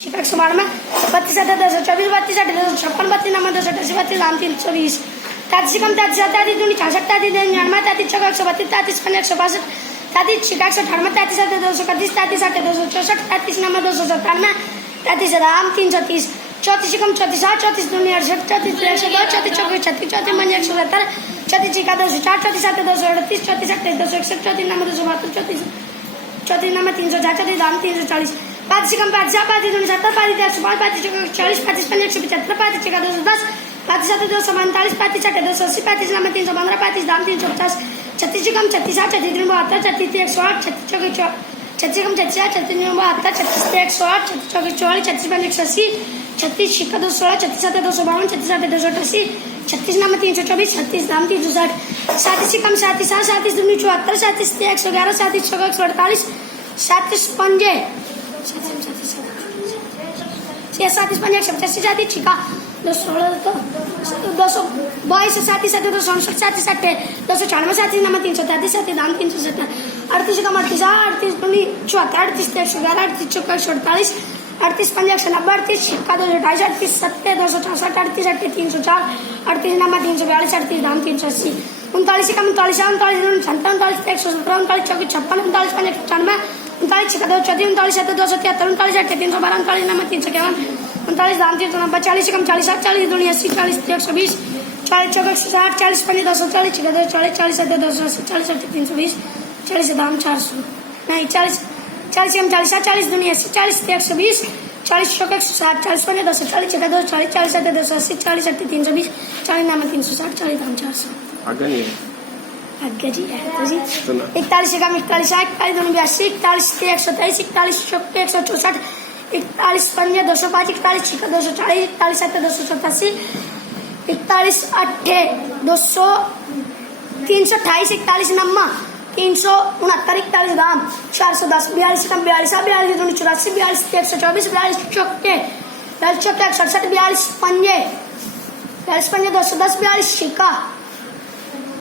शिक्षक समान में 32,224 32,256 32,988 32,320 33 कम 33 33 दूनी 66 33 99 33 चौका 132 33 5 162 33 छिका 198 33 231 33 8 264 33 9 297 33 राम 330 34 कम 34 34 दूनी 68 34 102 34 चौका 36 34 मंज 170 34 छिका 204 34 7 238 34 8 261 34 9 272 34 9 304 34 राम 340 5 कम 5 5 दूनी 70 5 105 5 चौका 40 35 5 175 5 छिका 210 5 7 247 5 8 280 5 9 315 5 दाम 350 36 कम 36 36 दूनी 72 36 108 36 चौका 36 कम 36 36 दूनी 72 36 108 36 चौका 44 36 5 180 36 छिका 216 36 7 252 36 8 288 36 9 324 36 दाम 360 37 कम 37 37 दूनी 74 37 111 37 चौका 148 37 पंजे 37 पंजे 185 जाती छिका 216 तो 222 37 7 267 37 294 37 9 333 37 दाम 370 38 कम 38 दूनी 74 38 111 38 चौका 148 38 पंजे 190 38 छिका 228 38 7 264 38 304 38 9 342 38 दाम 380 39 कम 39 39 39 117 39 चौकी 56 39 पंजे 95 39 छिका 234 39 7 273 39 8 312 39 9 351 39 दाम 390 40 कम 40 40 दूनी 80 40 120 40 चौका 160 40 पंजे 240 छिका 240 40 7 280 40 8 320 40 दाम 400 नहीं 40 40 कम 40 40 दूनी 80 40 120 40 चौका 160 40 पंजे 240 छिका 240 40 7 280 40 8 320 40 9 360 40 दाम 400 आगे नहीं आगे जी है जी 41 कम 41 41 दूनी 82 41 123 41 चौका 164 41 पंजे 205 41 छिका 240 41 7 287 41 8 200 328 41 9 369 41 दाम 410 42 कम 42 42 दूनी 84 42 124 42 चौके 167 42 पंजे 42 पंजे 210 42 छिका